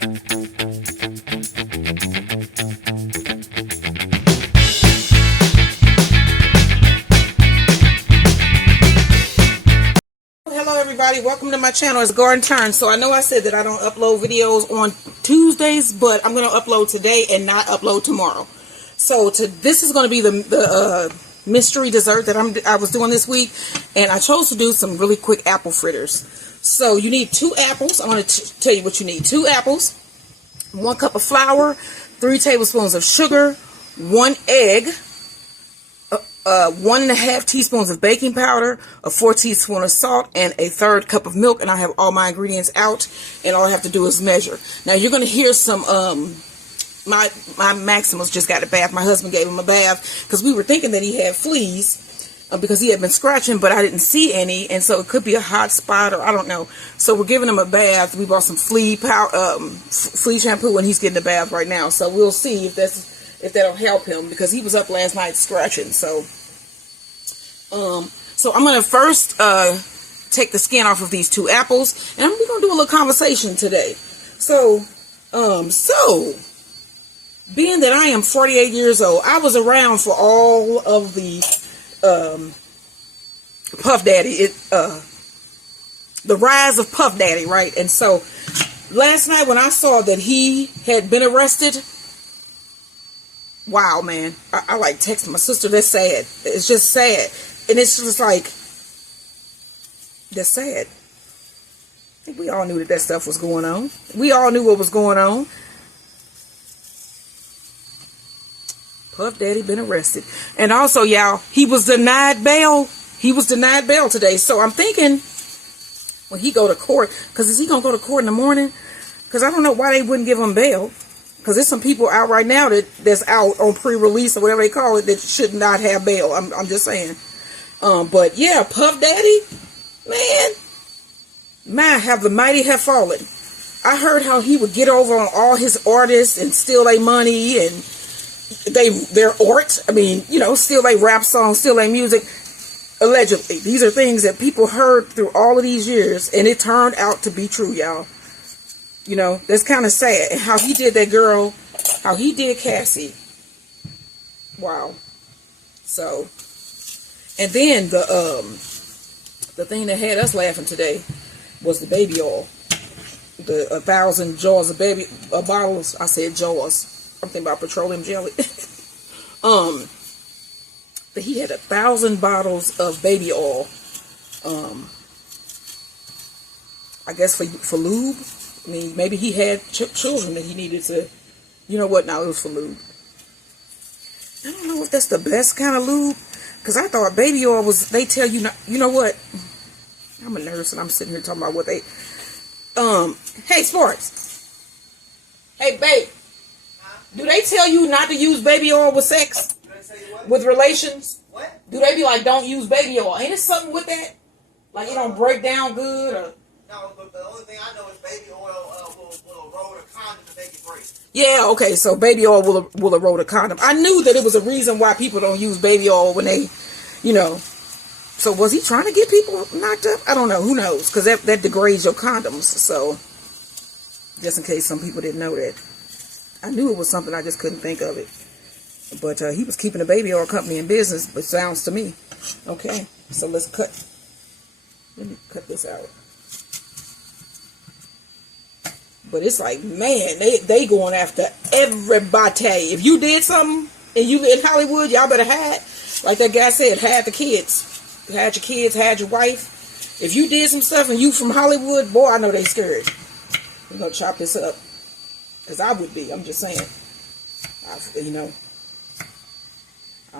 Hello everybody, welcome to my channel. It's Garden Turns. So I know I said that I don't upload videos on Tuesdays, but I'm going to upload today and not upload tomorrow. So this is going to be the mystery dessert that I was doing this week, and I chose to do some really quick apple fritters. So you need 2 apples. I want to tell you what you need. 2 apples, 1 cup of flour, 3 tablespoons of sugar, 1 egg, 1.5 teaspoons of baking powder, a 4 teaspoons of salt, and a 1/3 cup of milk. And I have all my ingredients out, and all I have to do is measure. Now you're going to hear some my Maximus just got a bath. My husband gave him a bath because we were thinking that he had fleas because he had been scratching, but I didn't see any, and so it could be a hot spot or I don't know. So we're giving him a bath. We bought some flea shampoo, and he's getting a bath right now. So we'll see if that'll help him, because he was up last night scratching. So I'm gonna first take the skin off of these 2 apples, and we're gonna do a little conversation today. So being that I am 48 years old, I was around for all of the Puff Daddy, the rise of Puff Daddy, right? And so last night when I saw that he had been arrested, wow, man, I like texted my sister. That's sad. It's just sad, and it's just like, that's sad. I think we all knew that stuff was going on. We all knew what was going on. Puff Daddy been arrested. And also, y'all, he was denied bail. He was denied bail today. So I'm thinking when he go to court, because is he going to go to court in the morning? Because I don't know why they wouldn't give him bail. Because there's some people out right now that's out on pre-release or whatever they call it that should not have bail. I'm just saying. But yeah, Puff Daddy, man, how the mighty have fallen. I heard how he would get over on all his artists and steal their money and their art. I mean, steal their rap songs, steal their music. Allegedly. These are things that people heard through all of these years, and it turned out to be true, y'all. That's kind of sad. And how he did that girl, how he did Cassie. Wow. So, and then the thing that had us laughing today was the baby oil. The 1,000 jars of baby bottles. I said jars. I'm thinking about petroleum jelly. But he had 1,000 bottles of baby oil. I guess for lube. I mean, maybe he had children that he needed to. You know what? No, it was for lube. I don't know if that's the best kind of lube, because I thought baby oil was. They tell you not. You know what? I'm a nurse and I'm sitting here talking about what they. Hey, Sports. Hey, babe. Do they tell you not to use baby oil with sex? With relations? What? Do they be like, don't use baby oil? Ain't it something with that? Like it don't break down good? Or? No, but the only thing I know is baby oil will erode a condom to make it break. Yeah, okay, so baby oil will erode a condom. I knew that it was a reason why people don't use baby oil when they, So was he trying to get people knocked up? I don't know. Who knows? Because that degrades your condoms. So, just in case some people didn't know that. I knew it was something, I just couldn't think of it. But he was keeping the baby oil company in business, but sounds to me. Okay, so let me cut this out. But it's like, man, they going after everybody. If you did something and you in Hollywood, y'all better hide. Like that guy said, hide the kids. Hide your kids, hide your wife. If you did some stuff and you from Hollywood, boy, I know they scared. We're going to chop this up. Because I would be, I'm just saying. I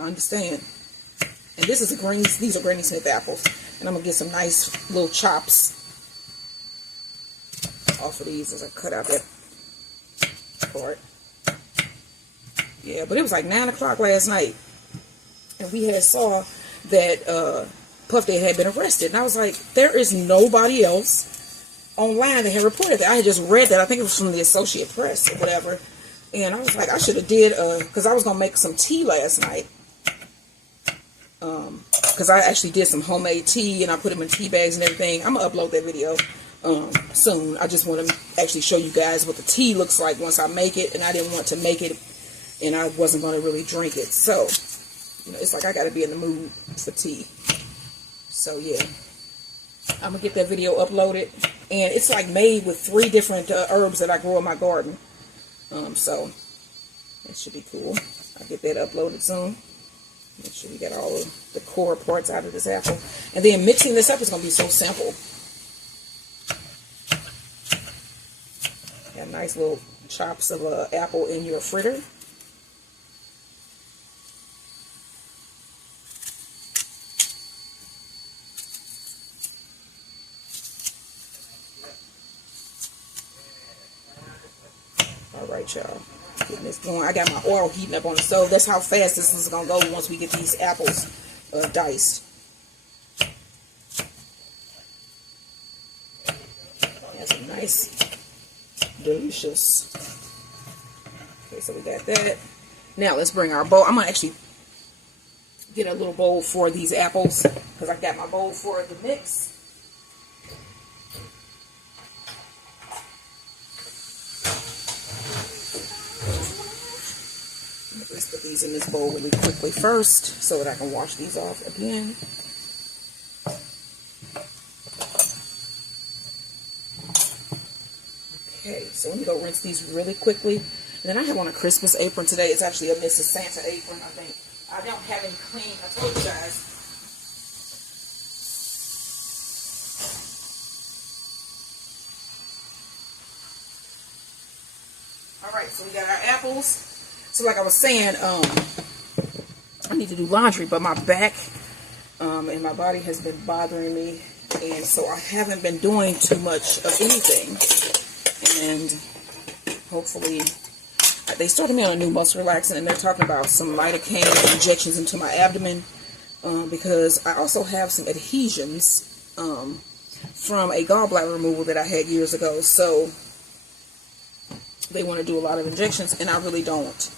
understand. And these are Granny Smith apples. And I'm going to get some nice little chops off of these as I cut out that part. Yeah, but it was like 9 o'clock last night. And we had saw that Puff Daddy had been arrested. And I was like, there is nobody else online that had reported that. I had just read that. I think it was from the Associated Press or whatever. And I was like, I should have did, because I was going to make some tea last night. Because I actually did some homemade tea and I put them in tea bags and everything. I'm going to upload that video. soon. I just want to actually show you guys what the tea looks like once I make it, and I didn't want to make it and I wasn't going to really drink it. So, you know, it's like I got to be in the mood for tea. So, yeah. I'm going to get that video uploaded. And it's like made with 3 different herbs that I grow in my garden. So, that should be cool. I'll get that uploaded soon. Make sure we get all of the core parts out of this apple. And then mixing this up is going to be so simple. Got nice little chops of apple in your fritter. Alright, y'all. Getting this going. I got my oil heating up on the stove. That's how fast this is going to go once we get these apples diced. That's a nice, delicious. Okay, so we got that. Now let's bring our bowl. I'm going to actually get a little bowl for these apples because I got my bowl for the mix. Let's put these in this bowl really quickly first so that I can wash these off again. Okay, so let me go rinse these really quickly. And then I have on a Christmas apron today. It's actually a Mrs. Santa apron, I think. I don't have any clean. I told you guys. Alright, so we got our apples. So like I was saying, I need to do laundry, but my back and my body has been bothering me. And so I haven't been doing too much of anything. And hopefully, they started me on a new muscle relaxant, and they're talking about some lidocaine injections into my abdomen because I also have some adhesions from a gallbladder removal that I had years ago. So they want to do a lot of injections, and I really don't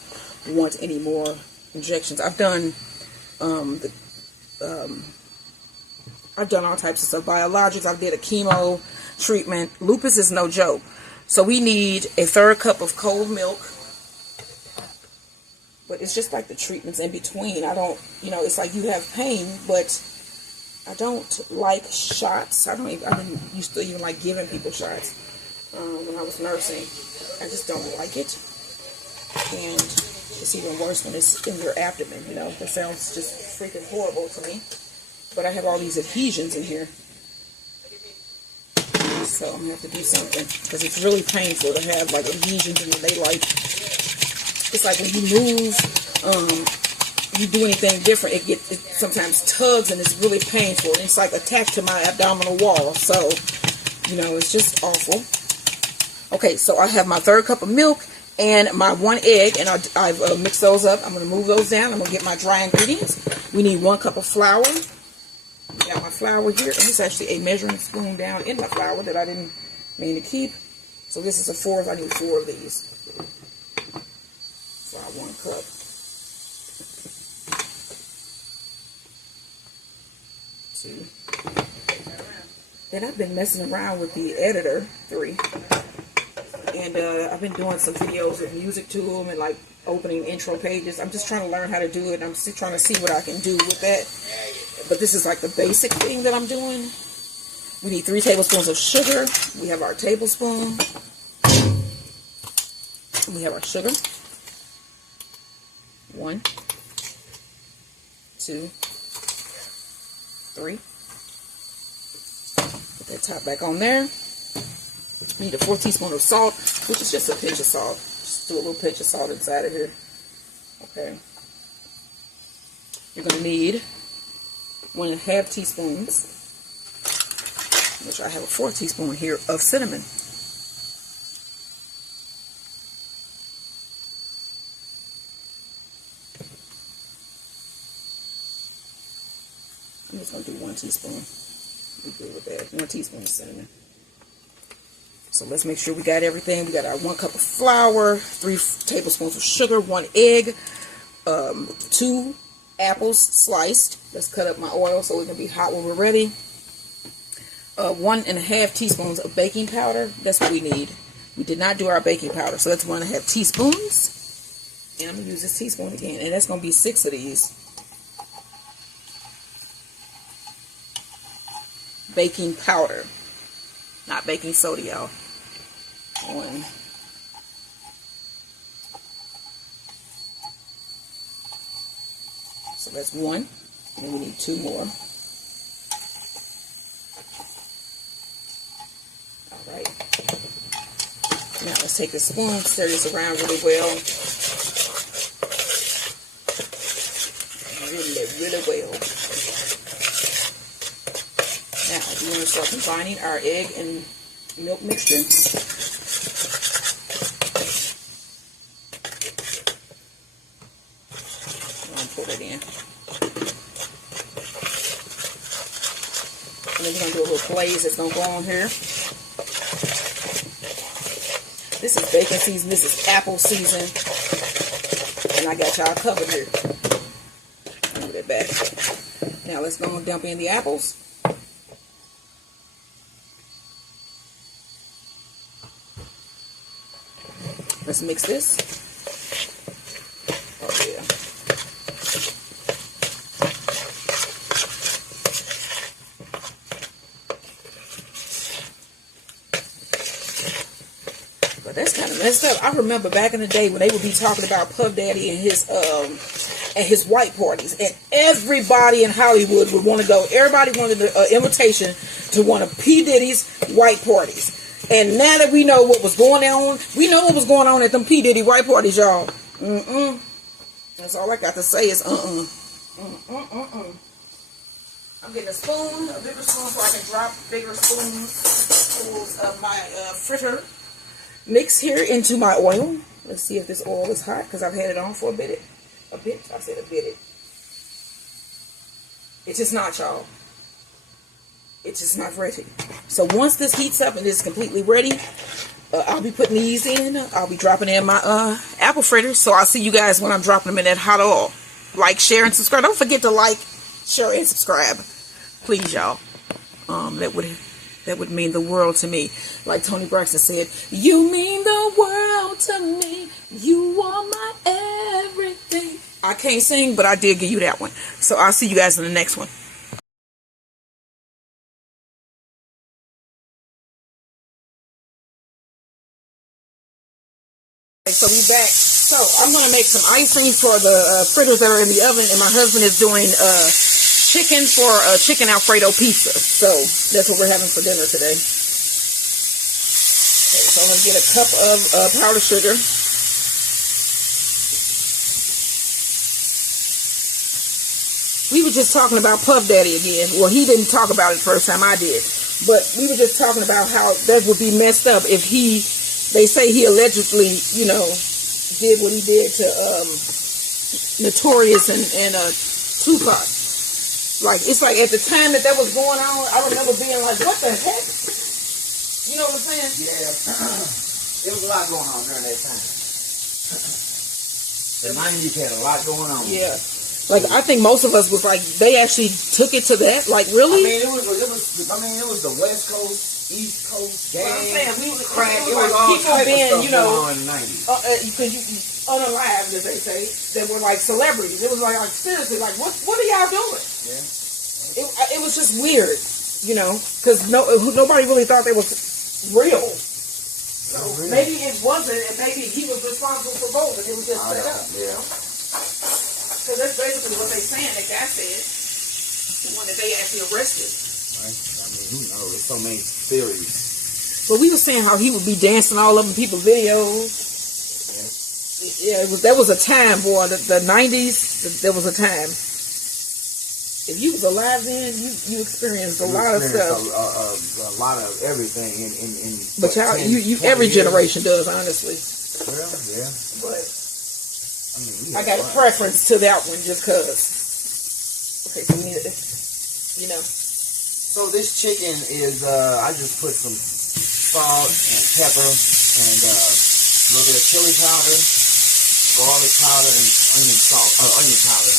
want any more injections. I've done I've done all types of stuff, biologics. I did a chemo treatment. Lupus is no joke. So we need a 1/3 cup of cold milk. But it's just like the treatments in between. I don't, you know, it's like you have pain, but I don't like shots. I didn't used to even like giving people shots when I was nursing. I just don't like it. And it's even worse when it's in your abdomen, you know. That sounds just freaking horrible to me. But I have all these adhesions in here. So I'm going to have to do something. Because it's really painful to have like adhesions, and they like, it's like when you move, you do anything different, it sometimes tugs, and it's really painful. And it's like attached to my abdominal wall. So, you know, it's just awful. Okay, so I have my 1/3 cup of milk and my 1 egg, and I've mixed those up. I'm going to move those down. I'm going to get my dry ingredients. We need 1 cup of flour. I got my flour here, and it's actually a measuring spoon down in my flour that I didn't mean to keep. So this is a 4. I need 4 of these. Flour 1 cup. Two. Then I've been messing around with the editor, 3. And I've been doing some videos with music to them and like opening intro pages. I'm just trying to learn how to do it. I'm still trying to see what I can do with that. But this is like the basic thing that I'm doing. We need 3 tablespoons of sugar. We have our tablespoon. We have our sugar. 1, 2, 3. Put that top back on there. We need a 4 teaspoons of salt, which is just a pinch of salt. Just do a little pinch of salt inside of here. Okay. You're going to need 1½ teaspoons, which I have a 4 teaspoon here, of cinnamon. I'm just going to do 1 teaspoon. Be good with that. 1 teaspoon of cinnamon. So let's make sure we got everything. We got our 1 cup of flour, 3 tablespoons of sugar, 1 egg, 2 apples sliced. Let's cut up my oil so it can be hot when we're ready. 1.5 teaspoons of baking powder. That's what we need. We did not do our baking powder, so that's 1.5 teaspoons. And I'm going to use this teaspoon again, and that's going to be 6 of these. Baking powder, not baking soda, y'all. 1. So that's 1, and we need 2 more. All right. Now let's take a spoon, stir this around really well. Really well. Now we want to start combining our egg and milk mixture. I'm going to put it in. And then we're going to do a little glaze that's going to go on here. This is bacon season. This is apple season. And I got y'all covered here. Move it back. Now let's go and dump in the apples. Let's mix this. Oh yeah. But that's kind of messed up. I remember back in the day when they would be talking about Puff Daddy and his white parties, and everybody in Hollywood would want to go. Everybody wanted an invitation to one of P. Diddy's white parties. And now that we know what was going on, we know what was going on at them P. Diddy white parties, y'all. That's all I got to say is I'm getting a spoon, a bigger spoon, so I can drop bigger spoons of my fritter mix here into my oil. Let's see if this oil is hot, because I've had it on for a bit. I said a bit. It's just not, y'all. It's just not ready. So once this heats up and is completely ready, I'll be putting these in. I'll be dropping in my apple fritters. So I'll see you guys when I'm dropping them in that hot oil. Like, share, and subscribe. Don't forget to like, share, and subscribe. Please, y'all. That would mean the world to me. Like Tony Braxton said, you mean the world to me. You are my everything. I can't sing, but I did give you that one. So I'll see you guys in the next one. So we back. So I'm going to make some icing for the fritters that are in the oven, and my husband is doing chicken for chicken Alfredo pizza. So that's what we're having for dinner today. Okay, so I'm going to get a cup of powdered sugar. We were just talking about Puff Daddy again. Well, he didn't talk about it the first time, I did. But we were just talking about how that would be messed up if they say he allegedly, you know, did what he did to Notorious and Tupac. Like, it's like at the time that was going on, I remember being like, what the heck? You know what I'm saying? Yeah. There was a lot going on during that time. The 90s had a lot going on. Yeah. Like, I think most of us was like, they actually took it to that. Like, really? I mean, it was the West Coast, East Coast, gang, crack. It was all people being, you know, in the 90s. Because you unalive, as they say, that were like celebrities. It was like seriously, like, what are y'all doing? Yeah. It was just weird, you know, because nobody really thought they was real. So maybe it wasn't, and maybe he was responsible for both, and it was just set up, you know. So that's basically what they're saying. That guy said, the one that they actually arrested. Right. I mean, who knows? There's so many theories. But we were saying how he would be dancing all up in people's videos. Yeah, that was a time, boy. The 90s, there was a time. If you was alive then, you experienced a lot of stuff. A lot of everything. But y'all, every generation does, honestly. Well, yeah. But I got a preference to that one just cause. Okay, so we need it, you know. So this chicken is, I just put some salt and pepper and a little bit of chili powder, garlic powder, and onion powder.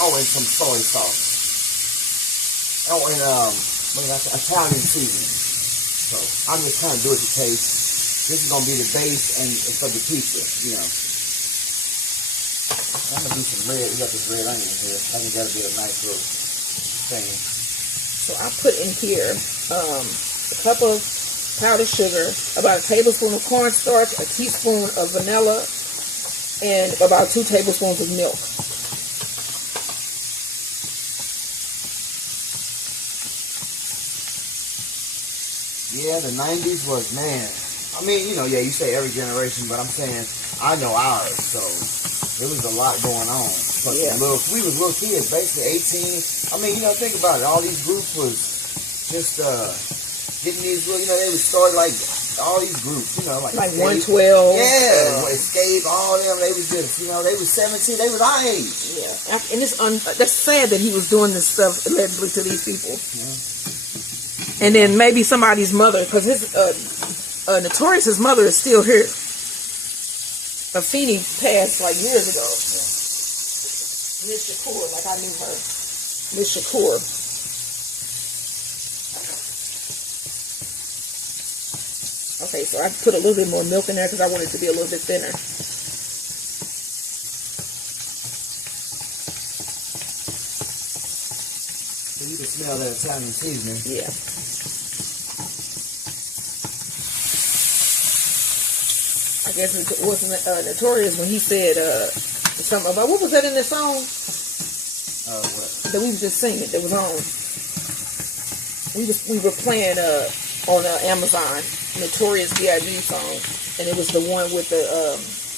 Oh, and some soy sauce. Oh, and Italian seasoning. So I'm just trying to do it to taste. This is gonna be the base and for the pizza, you know. I'm gonna do some red. We got this red onion here. I think that'll be a nice little thing. So I put in here a cup of powdered sugar, about a tablespoon of cornstarch, a teaspoon of vanilla, and about 2 tablespoons of milk. Yeah, the 90s was, man. I mean, you know, yeah, you say every generation, but I'm saying I know ours, so there was a lot going on. But yeah. We was little kids, basically 18. I mean, you know, think about it. All these groups was just getting these little, you know, they would start like all these groups, you know, like 112. Yeah, Escape, all them. They was just, you know, they was 17. They was our age. Yeah, and it's that's sad that he was doing this stuff allegedly to these people. Yeah. And then maybe somebody's mother, because his Notorious's mother is still here. Afeni passed like years ago. Yeah. Miss Shakur, like I knew her. Miss Shakur. Okay, so I put a little bit more milk in there because I want it to be a little bit thinner. So you can smell that Italian seasoning. Yeah. I guess it wasn't Notorious when he said something about, what was that in the song? What? That we was just singing, that was on. We were playing on Amazon, Notorious B.I.G. song, and it was the one with the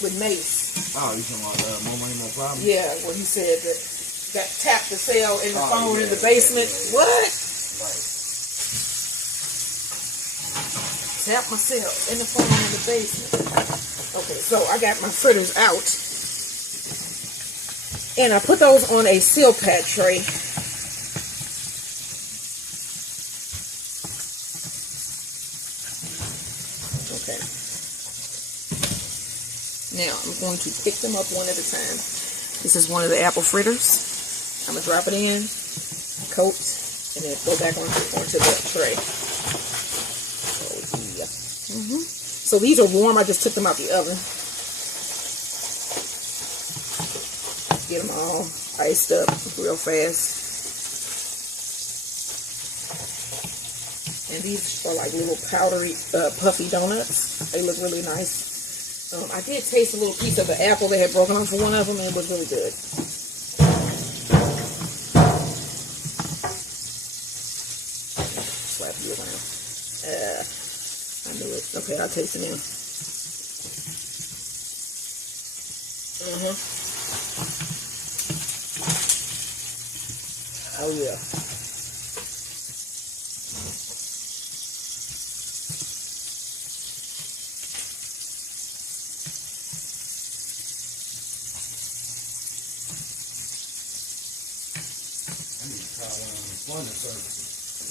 with Mace. Oh, you talking about More Money, More Problems? Yeah, where he said that got tapped the cell in the phone in the basement. Yeah. What? Right. Tap my cell in the phone in the basement. Okay, so I got my fritters out. And I put those on a seal pad tray. Okay. Now, I'm going to pick them up one at a time. This is one of the apple fritters. I'm going to drop it in, coat, and then go back onto the tray. Oh, yeah. So these are warm. I just took them out the oven. Get them all iced up real fast. And these are like little powdery, puffy donuts. They look really nice. I did taste a little piece of the apple that had broken off of one of them, and it was really good. Slap you around. I knew it. Okay, I'll taste it now. Oh yeah.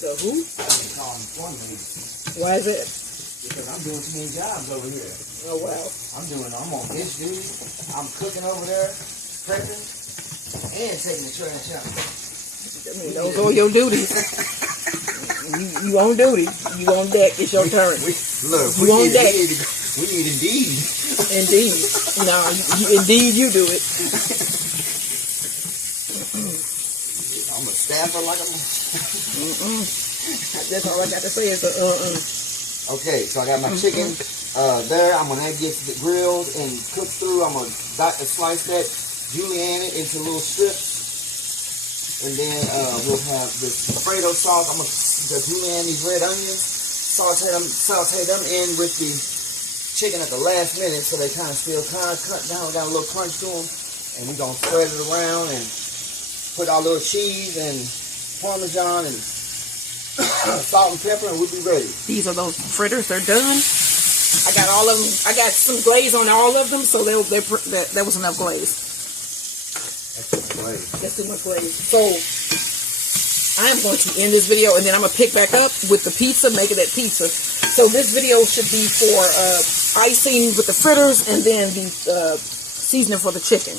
The who? I can call employment agency. Why is it? Because I'm doing too many jobs over here. Oh wow. I'm on dish duty. I'm cooking over there, prepping, and taking the trash out. I mean, those are your duties. you on duty. You on deck. It's your turn. We need Indeed. Indeed. No, indeed you do it. I'm a staffer like a... That's all I got to say is Okay, so I got my chicken there. I'm going to get it grilled and cooked through. I'm going to slice that, julienne it into little strips. And then we'll have this Alfredo sauce. I'm going to julienne these red onions, saute them in with the chicken at the last minute so they kind of cut down, got a little crunch to them. And we're going to spread it around and put our little cheese and Parmesan and salt and pepper, and we'll be ready. These are those fritters. They're done. I got all of them. I got some glaze on all of them, so that was enough glaze. That's too much glaze. That's too much glaze. So I'm going to end this video, and then I'm going to pick back up with the pizza, make it at pizza. So this video should be for icing with the fritters, and then the seasoning for the chicken.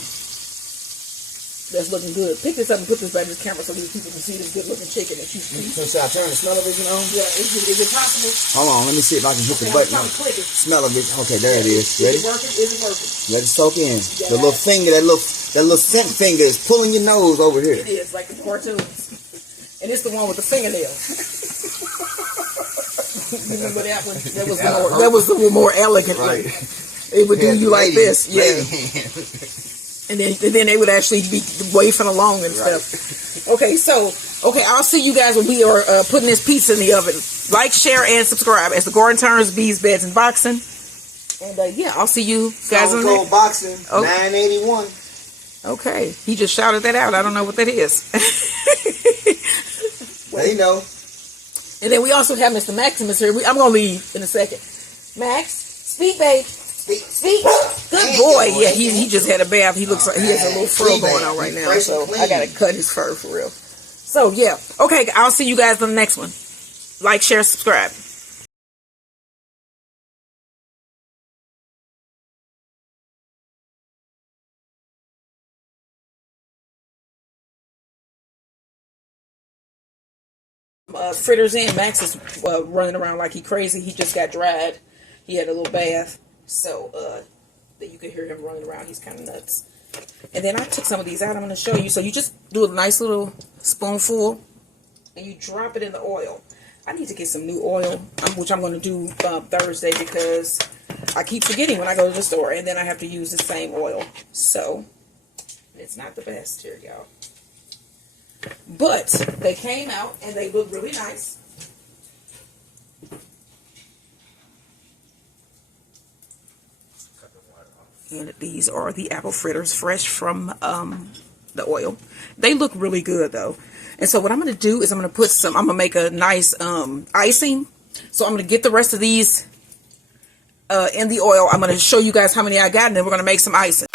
That's looking good. Pick this up and put this back in the camera so these people can see this good looking chicken that you see. So should I turn the smell of it on? Yeah, is it possible? Hold on, let me see if I can hit the button. Click it. Smell of it. Okay, there it is. Ready? Is it working? Is it working? Let it soak in. The little finger, that little scent finger is pulling your nose over here. It is, like the cartoons. And it's the one with the fingernails. Remember that one? That was the more elegant one. It would do you like this. Yeah. And then they would actually be wafting along and stuff. Okay, I'll see you guys when we are putting this pizza in the oven. Like, share, and subscribe. As the Garden Turns, Bees, Beds, and Boxing. And yeah, I'll see you guys on the next. Boxing, 981. Okay, he just shouted that out. I don't know what that is. Well, you know. And then we also have Mr. Maximus here. I'm going to leave in a second. Max, speak, babe. Speak. Good boy. Yeah, he just had a bath. He looks like he has a little fro going on right now. So I got to cut his fur for real. So yeah. Okay, I'll see you guys on the next one. Like, share, subscribe. Fritters in. Max is running around like he crazy. He just got dried. He had a little bath. So that you can hear him running around. He's kind of nuts. And then I took some of these out. I'm going to show you. So you just do a nice little spoonful and you drop it in the oil. I need to get some new oil, which I'm going to do Thursday because I keep forgetting when I go to the store. And then I have to use the same oil. So it's not the best here, y'all. But they came out and they look really nice. And these are the apple fritters fresh from the oil. They look really good though. And so what I'm going to do is I'm going to make a nice icing. So I'm going to get the rest of these in the oil. I'm going to show you guys how many I got and then we're going to make some icing.